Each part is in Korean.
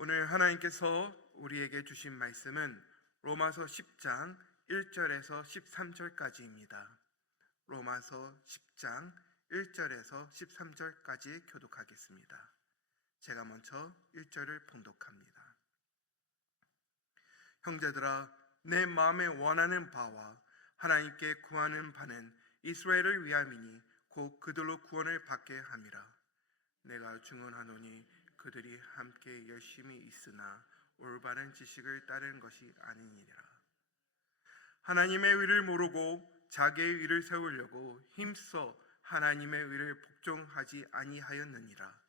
오늘 하나님께서 우리에게 주신 말씀은 로마서 10장 1절에서 13절까지입니다. 로마서 10장 1절에서 13절까지 교독하겠습니다. 제가 먼저 1절을 봉독합니다. 형제들아, 내 마음에 원하는 바와 하나님께 구하는 바는 이스라엘을 위함이니 곧 그들로 구원을 받게 함이라. 내가 증언하노니 그들이 함께 열심히 있으나 올바른 지식을 따르는 것이 아니니라. 하나님의 의를 모르고 자기의 의를 세우려고 힘써 하나님의 의를 복종하지 아니하였느니라.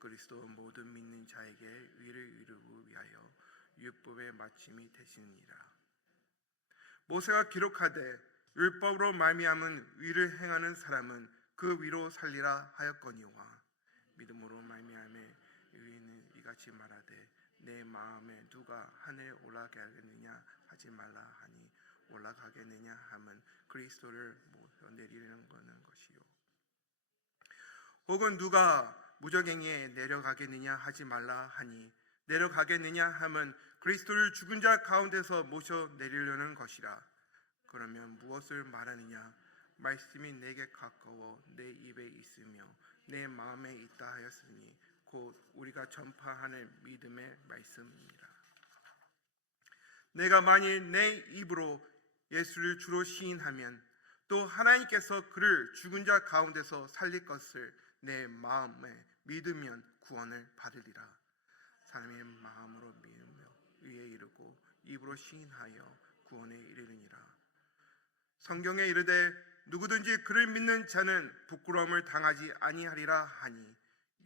그리스도 모든 믿는 자에게 의를 이루기 위하여 율법의 마침이 되시느니라. 모세가 기록하되 율법으로 말미암은 의를 행하는 사람은 그 위로 살리라 하였거니와 믿음으로 말미암에 의인은 이같이 말하되 내 마음에 누가 하늘에 올라가게 하겠느냐 하지 말라 하니 올라가겠느냐 하면 그리스도를 모셔 내리는 거는 것이요. 혹은 누가 무저갱이에 내려가겠느냐 하지 말라 하니 내려가겠느냐 하면 그리스도를 죽은 자 가운데서 모셔 내리려는 것이라. 그러면 무엇을 말하느냐? 말씀이 내게 가까워 내 입에 있으며 내 마음에 있다 하였으니 곧 우리가 전파하는 믿음의 말씀이니라. 내가 만일 내 입으로 예수를 주로 시인하면 또 하나님께서 그를 죽은 자 가운데서 살릴 것을 내 마음에 믿으면 구원을 받으리라. 사람의 마음으로 믿으며 의에 이르고 입으로 시인하여 구원에 이르느니라. 성경에 이르되 누구든지 그를 믿는 자는 부끄러움을 당하지 아니하리라 하니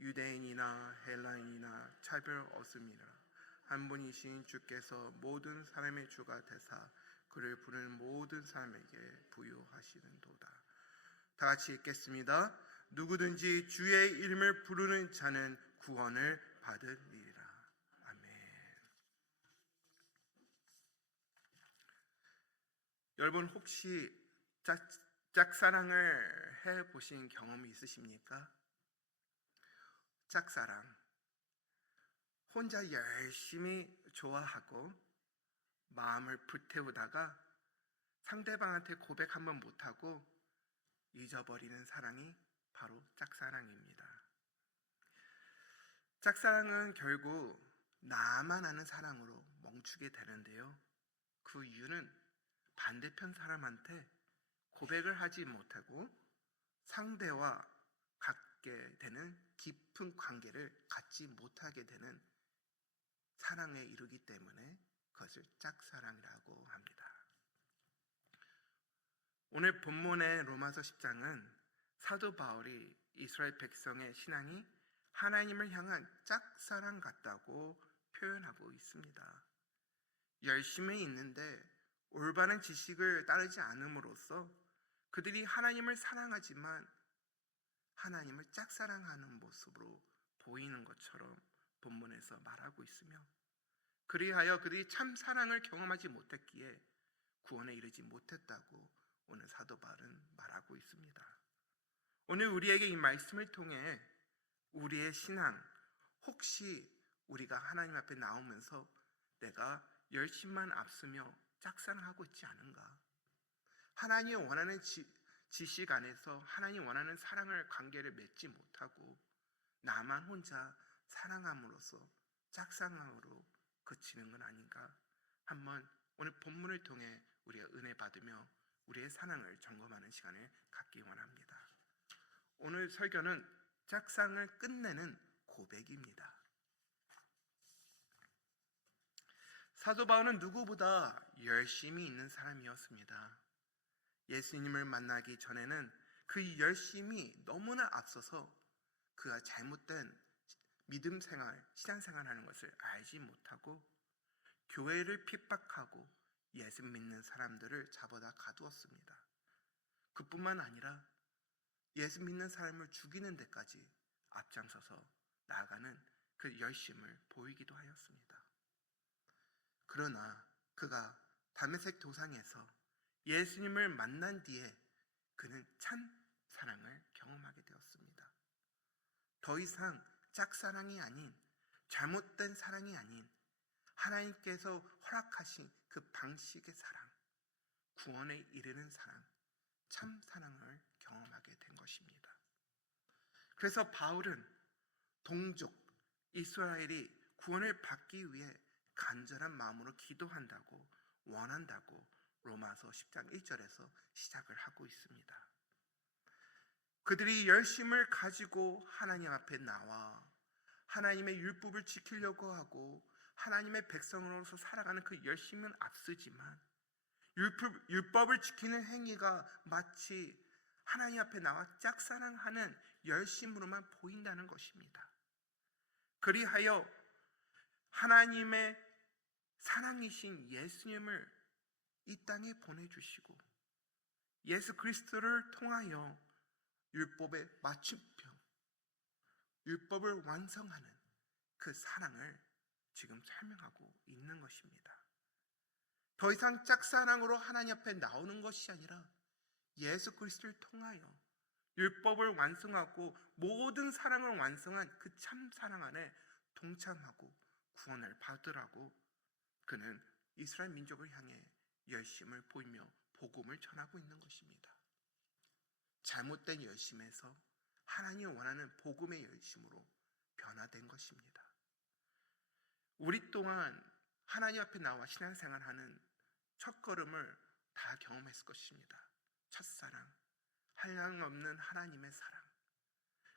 유대인이나 헬라인이나 차별 없음이라. 한 분이신 주께서 모든 사람의 주가 되사 그를 부르는 모든 사람에게 부유하시는도다. 다 같이 읽겠습니다. 누구든지 주의 이름을 부르는 자는 구원을 받으리라. 아멘. 여러분 혹시 짝사랑을 해보신 경험이 있으십니까? 짝사랑. 혼자 열심히 좋아하고 마음을 불태우다가 상대방한테 고백 한번 못하고 잊어버리는 사랑이 바로 짝사랑입니다. 짝사랑은 결국 나만 아는 사랑으로 멈추게 되는데요. 그 이유는 반대편 사람한테 고백을 하지 못하고 상대와 갖게 되는 깊은 관계를 갖지 못하게 되는 사랑에 이르기 때문에 그것을 짝사랑이라고 합니다. 오늘 본문의 로마서 10장은 사도 바울이 이스라엘 백성의 신앙이 하나님을 향한 짝사랑 같다고 표현하고 있습니다. 열심히 있는데 올바른 지식을 따르지 않음으로써 그들이 하나님을 사랑하지만 하나님을 짝사랑하는 모습으로 보이는 것처럼 본문에서 말하고 있으며 그리하여 그들이 참 사랑을 경험하지 못했기에 구원에 이르지 못했다고 오늘 사도 바울은 말하고 있습니다. 오늘 우리에게 이 말씀을 통해 우리의 신앙, 혹시 우리가 하나님 앞에 나오면서 내가 열심만 앞서며 짝사랑하고 있지 않은가? 하나님이 원하는 지식 안에서 하나님이 원하는 사랑을 관계를 맺지 못하고 나만 혼자 사랑함으로써 짝사랑으로 그치는 건 아닌가? 한번 오늘 본문을 통해 우리가 은혜 받으며 우리의 사랑을 점검하는 시간을 갖기 원합니다. 오늘 설교는 짝사랑을 끝내는 고백입니다. 사도 바울은 누구보다 열심히 있는 사람이었습니다. 예수님을 만나기 전에는 그 열심이 너무나 앞서서 그가 잘못된 믿음 생활, 신앙 생활하는 것을 알지 못하고 교회를 핍박하고 예수 믿는 사람들을 잡아다 가두었습니다. 그뿐만 아니라 예수 믿는 사람을 죽이는 데까지 앞장서서 나아가는 그 열심을 보이기도 하였습니다. 그러나 그가 다메섹 도상에서 예수님을 만난 뒤에 그는 참 사랑을 경험하게 되었습니다. 더 이상 짝사랑이 아닌 잘못된 사랑이 아닌 하나님께서 허락하신 그 방식의 사랑, 구원에 이르는 사랑, 참 사랑을 경험하게 된 것입니다. 그래서 바울은 동족 이스라엘이 구원을 받기 위해 간절한 마음으로 기도한다고 원한다고 로마서 10장 1절에서 시작을 하고 있습니다. 그들이 열심을 가지고 하나님 앞에 나와 하나님의 율법을 지키려고 하고 하나님의 백성으로서 살아가는 그 열심은 앞서지만 율법을 지키는 행위가 마치 하나님 앞에 나와 짝사랑하는 열심으로만 보인다는 것입니다. 그리하여 하나님의 사랑이신 예수님을 이 땅에 보내주시고 예수 그리스도를 통하여 율법의 맞춤형, 율법을 완성하는 그 사랑을 지금 설명하고 있는 것입니다. 더 이상 짝사랑으로 하나님 앞에 나오는 것이 아니라 예수 그리스도를 통하여 율법을 완성하고 모든 사랑을 완성한 그 참 사랑 안에 동참하고 구원을 받으라고 그는 이스라엘 민족을 향해 열심을 보이며 복음을 전하고 있는 것입니다. 잘못된 열심에서 하나님이 원하는 복음의 열심으로 변화된 것입니다. 우리 또한 하나님 앞에 나와 신앙생활하는 첫걸음을 다 경험했을 것입니다. 첫사랑, 한량없는 하나님의 사랑.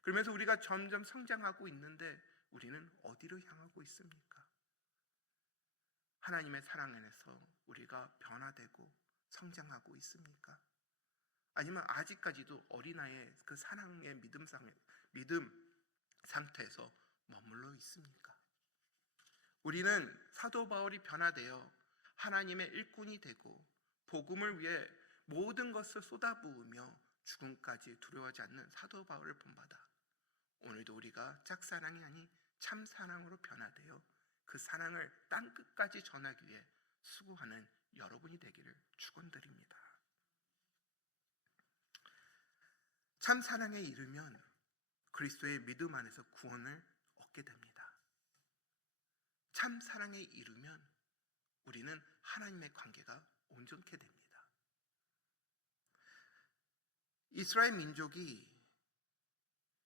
그러면서 우리가 점점 성장하고 있는데 우리는 어디로 향하고 있습니까? 하나님의 사랑 안에서 우리가 변화되고 성장하고 있습니까? 아니면 아직까지도 어린아이의 그 사랑의 믿음 상태에서 머물러 있습니까? 우리는 사도 바울이 변화되어 하나님의 일꾼이 되고 복음을 위해 모든 것을 쏟아부으며 죽음까지 두려워하지 않는 사도 바울을 본받아 오늘도 우리가 짝사랑이 아닌 참사랑으로 변화되어 그 사랑을 땅끝까지 전하기 위해 수고하는 여러분이 되기를 축원드립니다. 참사랑에 이르면 그리스도의 믿음 안에서 구원을 얻게 됩니다. 참사랑에 이르면 우리는 하나님의 관계가 온전케 됩니다. 이스라엘 민족이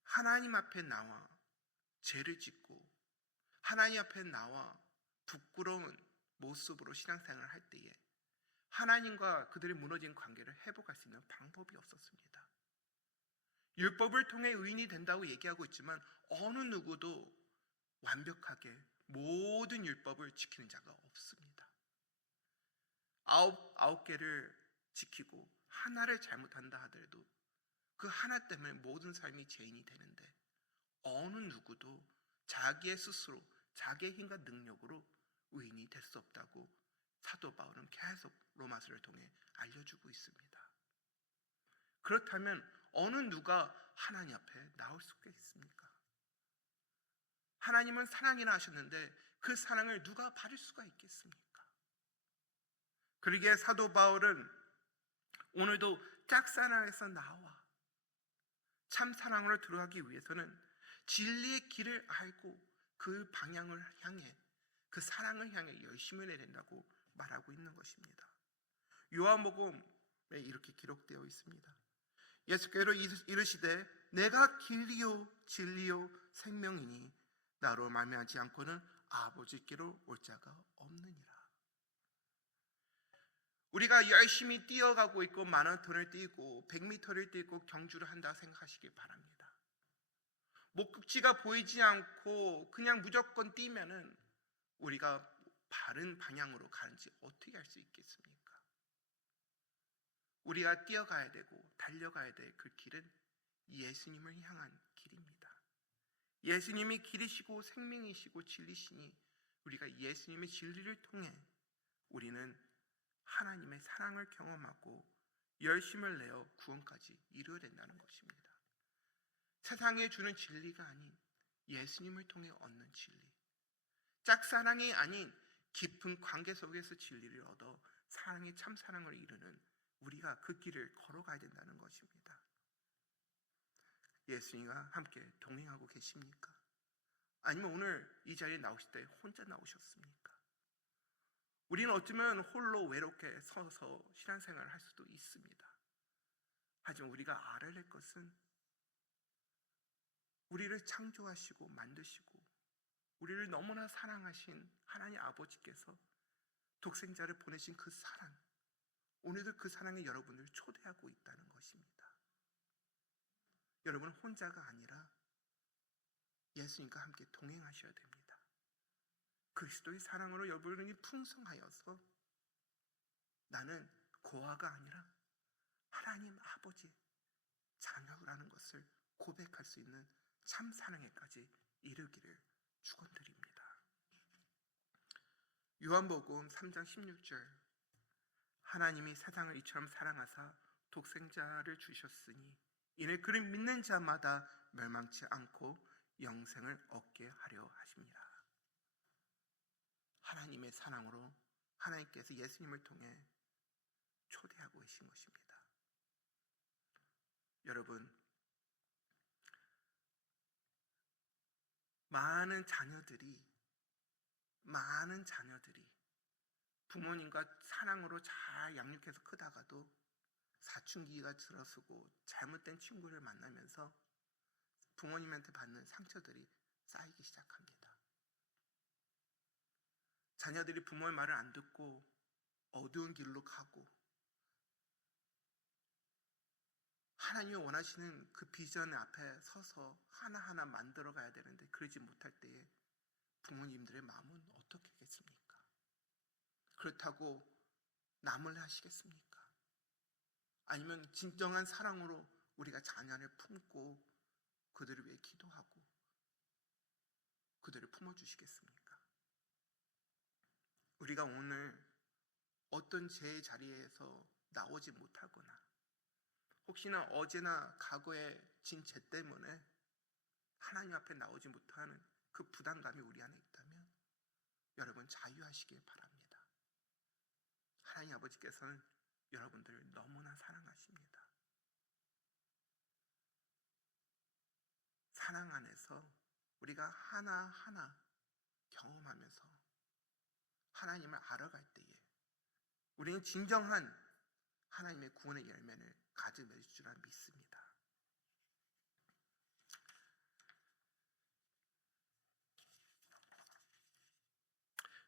하나님 앞에 나와 죄를 짓고 하나님 앞에 나와 부끄러운 모습으로 신앙생활을 할 때에 하나님과 그들의 무너진 관계를 회복할 수 있는 방법이 없었습니다. 율법을 통해 의인이 된다고 얘기하고 있지만 어느 누구도 완벽하게 모든 율법을 지키는 자가 없습니다. 아홉 개를 지키고 하나를 잘못한다 하더라도 그 하나 때문에 모든 삶이 죄인이 되는데 어느 누구도 자기의 스스로 자기의 힘과 능력으로 의인이 될 수 없다고 사도 바울은 계속 로마서를 통해 알려주고 있습니다. 그렇다면 어느 누가 하나님 앞에 나올 수가 있습니까? 하나님은 사랑이라 하셨는데 그 사랑을 누가 받을 수가 있겠습니까? 그러기에 사도 바울은 오늘도 짝사랑에서 나와 참 사랑으로 들어가기 위해서는 진리의 길을 알고 그 방향을 향해 그 사랑을 향해 열심을 내야 된다고 말하고 있는 것입니다. 요한복음에 이렇게 기록되어 있습니다. 예수께로 이르시되 내가 길이요 진리요 생명이니 나로 말미암지 않고는 아버지께로 올 자가 없느니라. 우리가 열심히 뛰어가고 있고 마라톤을 뛰고 100m를 뛰고 경주를 한다 생각하시기 바랍니다. 목적지가 보이지 않고 그냥 무조건 뛰면은 우리가 바른 방향으로 가는지 어떻게 알 수 있겠습니까? 우리가 뛰어가야 되고 달려가야 될 그 길은 예수님을 향한 길입니다. 예수님이 길이시고 생명이시고 진리시니 우리가 예수님의 진리를 통해 우리는 하나님의 사랑을 경험하고 열심을 내어 구원까지 이루어야 된다는 것입니다. 세상에 주는 진리가 아닌 예수님을 통해 얻는 진리, 짝사랑이 아닌 깊은 관계 속에서 진리를 얻어 사랑의 참사랑을 이루는 우리가 그 길을 걸어가야 된다는 것입니다. 예수님과 함께 동행하고 계십니까? 아니면 오늘 이 자리에 나오실 때 혼자 나오셨습니까? 우리는 어쩌면 홀로 외롭게 서서 신앙생활을 할 수도 있습니다. 하지만 우리가 알아야 할 것은 우리를 창조하시고 만드시고 우리를 너무나 사랑하신 하나님 아버지께서 독생자를 보내신 그 사랑, 오늘도 그 사랑에 여러분을 초대하고 있다는 것입니다. 여러분은 혼자가 아니라 예수님과 함께 동행하셔야 됩니다. 그리스도의 사랑으로 여러분이 풍성하여서 나는 고아가 아니라 하나님 아버지 자녀라는 것을 고백할 수 있는 참 사랑에까지 이르기를 축원드립니다. 요한복음 3장 16절, 하나님이 세상을 이처럼 사랑하사 독생자를 주셨으니 이는 그를 믿는 자마다 멸망치 않고 영생을 얻게 하려 하십니다. 하나님의 사랑으로 하나님께서 예수님을 통해 초대하고 계신 것입니다. 여러분, 많은 자녀들이 부모님과 사랑으로 잘 양육해서 크다가도 사춘기가 들어서고 잘못된 친구를 만나면서 부모님한테 받는 상처들이 쌓이기 시작합니다. 자녀들이 부모의 말을 안 듣고 어두운 길로 가고 하나님이 원하시는 그 비전 앞에 서서 하나하나 만들어 가야 되는데 그러지 못할 때에 부모님들의 마음은 어떻게 겠습니까? 그렇다고 남을 하시겠습니까? 아니면 진정한 사랑으로 우리가 자녀를 품고 그들을 위해 기도하고 그들을 품어주시겠습니까? 우리가 오늘 어떤 제 자리에서 나오지 못하거나 혹시나 어제나 과거에 진 죄 때문에 하나님 앞에 나오지 못하는 그 부담감이 우리 안에 있다면 여러분 자유하시길 바랍니다. 하나님 아버지께서는 여러분들을 너무나 사랑하십니다. 사랑 안에서 우리가 하나하나 경험하면서 하나님을 알아갈 때에 우리는 진정한 하나님의 구원의 열매를 가져낼 줄 믿습니다.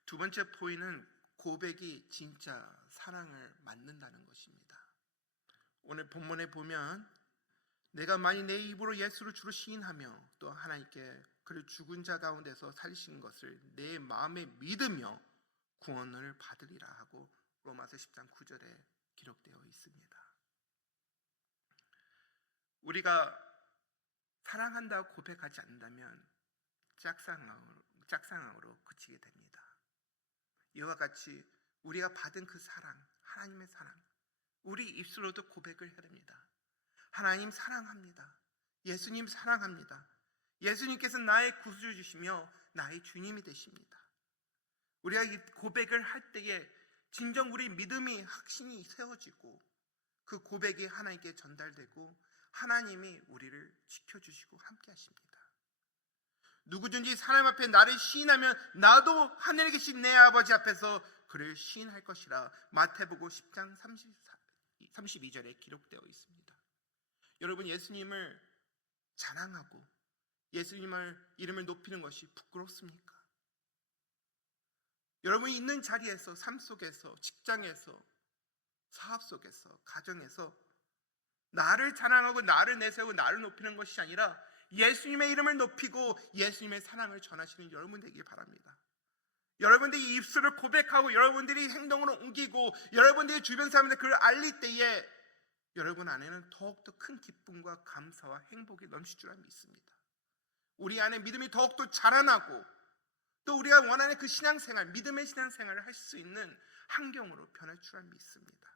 두 번째 포인트는 고백이 진짜 사랑을 만든다는 것입니다. 오늘 본문에 보면 내가 만일 내 입으로 예수를 주로 시인하며 또 하나님께 그를 죽은 자 가운데서 살리신 것을 내 마음에 믿으며 구원을 받으리라 하고 로마서 10장 9절에 기록되어 있습니다. 우리가 사랑한다고 고백하지 않는다면 짝사랑으로 그치게 됩니다. 이와 같이 우리가 받은 그 사랑, 하나님의 사랑, 우리 입술로도 고백을 해야 됩니다. 하나님 사랑합니다. 예수님 사랑합니다. 예수님께서 나의 구주주시며 나의 주님이 되십니다. 우리가 이 고백을 할 때에 진정 우리 믿음이 확신이 세워지고 그 고백이 하나님께 전달되고 하나님이 우리를 지켜주시고 함께 하십니다. 누구든지 사람 앞에 나를 시인하면 나도 하늘에 계신 내 아버지 앞에서 그를 시인할 것이라 마태복음 10장 32절에 기록되어 있습니다. 여러분, 예수님을 자랑하고 예수님의 이름을 높이는 것이 부끄럽습니까? 여러분이 있는 자리에서, 삶 속에서, 직장에서, 사업 속에서, 가정에서 나를 자랑하고 나를 내세우고 나를 높이는 것이 아니라 예수님의 이름을 높이고 예수님의 사랑을 전하시는 여러분 되길 바랍니다. 여러분들이 입술을 고백하고 여러분들이 행동으로 옮기고 여러분들이 주변 사람들 그걸 알릴 때에 여러분 안에는 더욱더 큰 기쁨과 감사와 행복이 넘칠 줄 믿습니다. 우리 안에 믿음이 더욱더 자라나고 또 우리가 원하는 그 신앙생활, 믿음의 신앙생활을 할 수 있는 환경으로 변할 줄 믿습니다.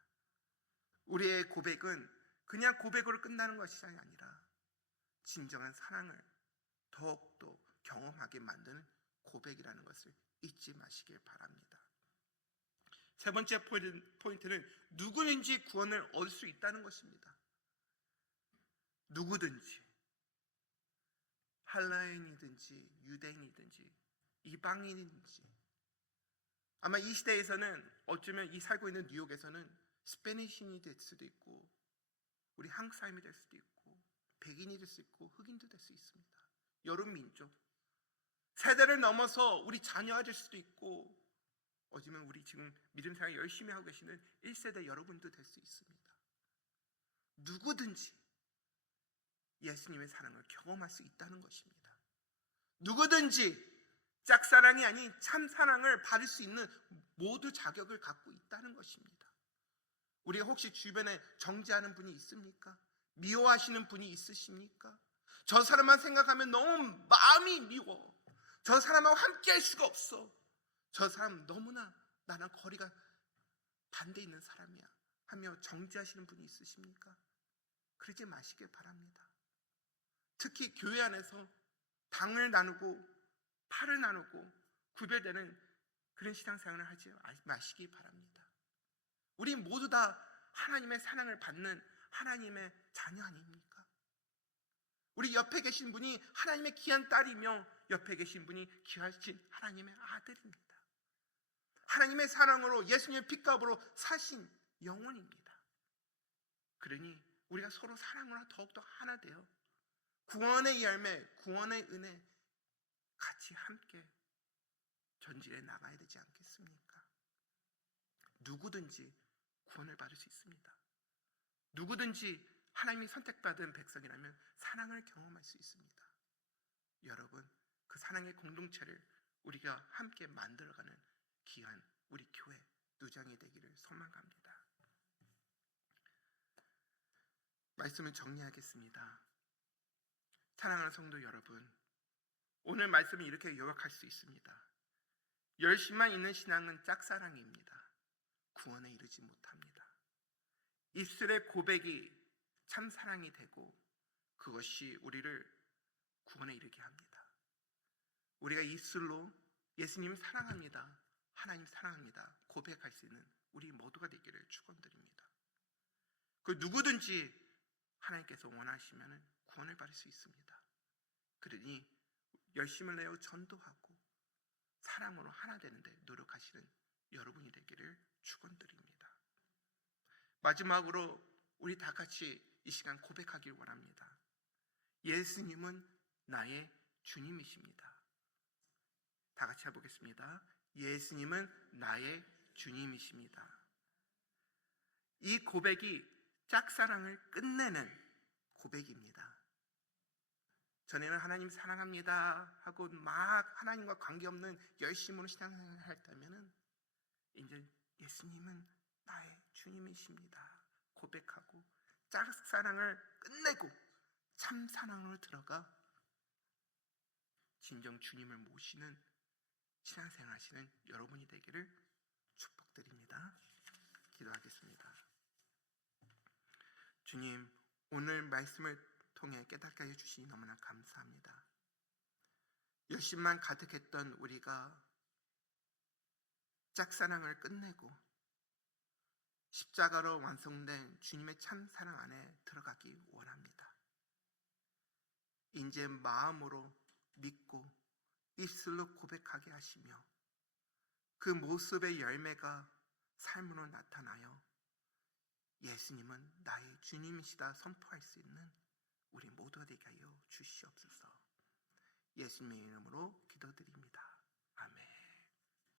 우리의 고백은 그냥 고백으로 끝나는 것이 아니라 진정한 사랑을 더욱더 경험하게 만드는 고백이라는 것을 잊지 마시길 바랍니다. 세 번째 포인트는 누구든지 구원을 얻을 수 있다는 것입니다. 누구든지. 헬라인이든지 유대인이든지 이방인이든지, 아마 이 시대에서는 어쩌면 이 살고 있는 뉴욕에서는 스페니쉬인이 될 수도 있고, 우리 한국 사람이 될 수도 있고, 백인이 될 수 있고, 흑인도 될 수 있습니다. 여러 민족, 세대를 넘어서 우리 자녀가 될 수도 있고, 어쩌면 우리 지금 믿음 생활 열심히 하고 계시는 1세대 여러분도 될 수 있습니다. 누구든지 예수님의 사랑을 경험할 수 있다는 것입니다. 누구든지 짝사랑이 아닌 참사랑을 받을 수 있는 모두 자격을 갖고 있다는 것입니다. 우리가 혹시 주변에 정죄하는 분이 있습니까? 미워하시는 분이 있으십니까? 저 사람만 생각하면 너무 마음이 미워, 저 사람하고 함께 할 수가 없어, 저 사람 너무나 나랑 거리가 반대 있는 사람이야 하며 정죄하시는 분이 있으십니까? 그러지 마시길 바랍니다. 특히 교회 안에서 당을 나누고 팔을 나누고 구별되는 그런 신앙생활을 하지 마시기 바랍니다. 우리 모두 다 하나님의 사랑을 받는 하나님의 자녀 아닙니까? 우리 옆에 계신 분이 하나님의 귀한 딸이며 옆에 계신 분이 귀하신 하나님의 아들입니다. 하나님의 사랑으로 예수님의 핏값으로 사신 영혼입니다. 그러니 우리가 서로 사랑으로 더욱더 하나 되어 구원의 열매, 구원의 은혜 같이 함께 전진해 나가야 되지 않겠습니까? 누구든지 구원을 받을 수 있습니다. 누구든지 하나님이 선택받은 백성이라면 사랑을 경험할 수 있습니다. 여러분, 그 사랑의 공동체를 우리가 함께 만들어가는 귀한 우리 교회 누장이 되기를 소망합니다. 말씀을 정리하겠습니다. 사랑하는 성도 여러분, 오늘 말씀을 이렇게 요약할 수 있습니다. 열심만 있는 신앙은 짝사랑입니다. 구원에 이르지 못합니다. 입술의 고백이 참사랑이 되고 그것이 우리를 구원에 이르게 합니다. 우리가 입술로 예수님 사랑합니다, 하나님 사랑합니다 고백할 수 있는 우리 모두가 되기를 축원드립니다. 그 누구든지 하나님께서 원하시면 구원을 받을 수 있습니다. 그러니 열심을 내어 전도하고 사랑으로 하나 되는데 노력하시는 여러분이 되기를 축원드립니다. 마지막으로 우리 다 같이 이 시간 고백하길 원합니다. 예수님은 나의 주님이십니다. 다 같이 해보겠습니다. 예수님은 나의 주님이십니다. 이 고백이 짝사랑을 끝내는 고백입니다. 전에는 하나님 사랑합니다 하고 막 하나님과 관계없는 열심으로 신앙생활을 했다면 이제 예수님은 나의 주님이십니다 고백하고 짝사랑을 끝내고 참사랑으로 들어가 진정 주님을 모시는 신앙생활 하시는 여러분이 되기를 축복드립니다. 기도하겠습니다. 주님, 오늘 말씀을 통해 깨닫게 해주시니 너무나 감사합니다. 열심만 가득했던 우리가 짝사랑을 끝내고 십자가로 완성된 주님의 참사랑 안에 들어가기 원합니다. 이제 마음으로 믿고 입술로 고백하게 하시며 그 모습의 열매가 삶으로 나타나여 예수님은 나의 주님이시다 선포할 수 있는 우리 모두가 되게 하여 주시옵소서. 예수님의 이름으로 기도드립니다. 아멘.